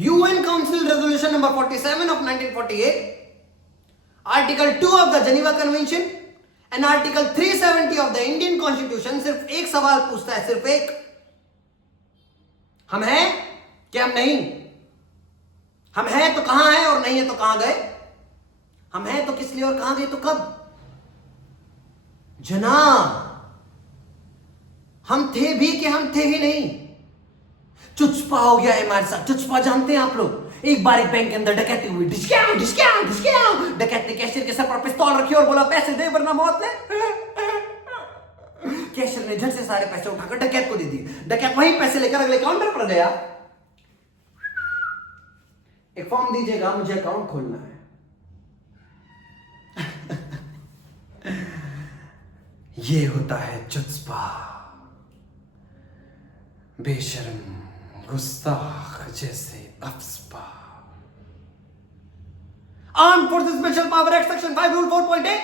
UN Council Resolution number 47 of 1948, Article 2 of the Geneva Convention and Article 370 of the Indian Constitution सिर्फ एक सवाल पूछता है, सिर्फ एक, हम हैं कि हम नहीं? हम हैं तो कहां हैं और नहीं है तो कहां गए? हम हैं तो किस लिए और कहां गए तो कब? जनाब, हम थे भी कि हम थे ही नहीं। चुचपा हो गया है हमारे साथ। चुचपा जानते हैं आप लोग? एक बार एक बैंक के अंदर डकैती हुई, डिस्काउंट डिस्काउंट डिस्काउंट। डकैत ने कैशियर के सर पर पिस्तौल रखी और बोला पैसे दे वरना मौत ले। कैशियर ने झट से सारे पैसे उठाकर डकैत को दे दिए। डकैत वहीं पैसे लेकर अगले काउंटर पर गया। एक फॉर्म दीजिएगा, मुझे अकाउंट खोलना है। ये होता है चुचपा, बेशर्म, गुस्ताख जैसे AFSPA. Armed forces special power act section 5 rule 4.8,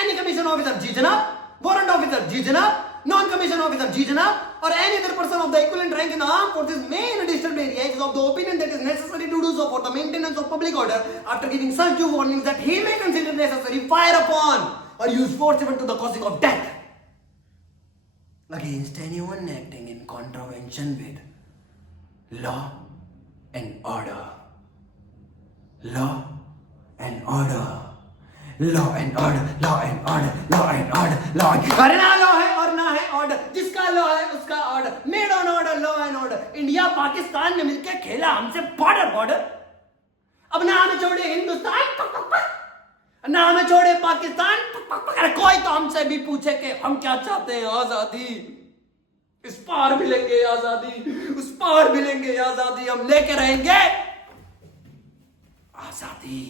any commission officer जी जनाब, वारंट ऑफिसर जी जनाब, नॉन कमीशन ऑफिसर जी जनाब, or any other person of the equivalent rank in the armed forces may in additional area is of the opinion that is necessary to do so for the maintenance of public order, after giving such due warnings that he may consider necessary, fire upon or use force even to the causing of death against anyone acting in contravention with law and order. Law and order. Law and order. Law and order. Law and order. Law and order. अरे ना law है और ना है order, जिसका law है उसका order. Made on order, law and order. India Pakistan ने मिलकर खेला हमसे बॉर्डर बॉर्डर। अब ना हमें छोड़े हिंदुस्तान, पक पक पक, ना हमें छोड़े पाकिस्तान, पक पक पक। अरे कोई तो हमसे भी पूछे कि हम क्या चाहते हैं? आजादी। इस पार मिलेंगे आजादी, उस पार मिलेंगे आजादी, हम लेके रहेंगे आजादी।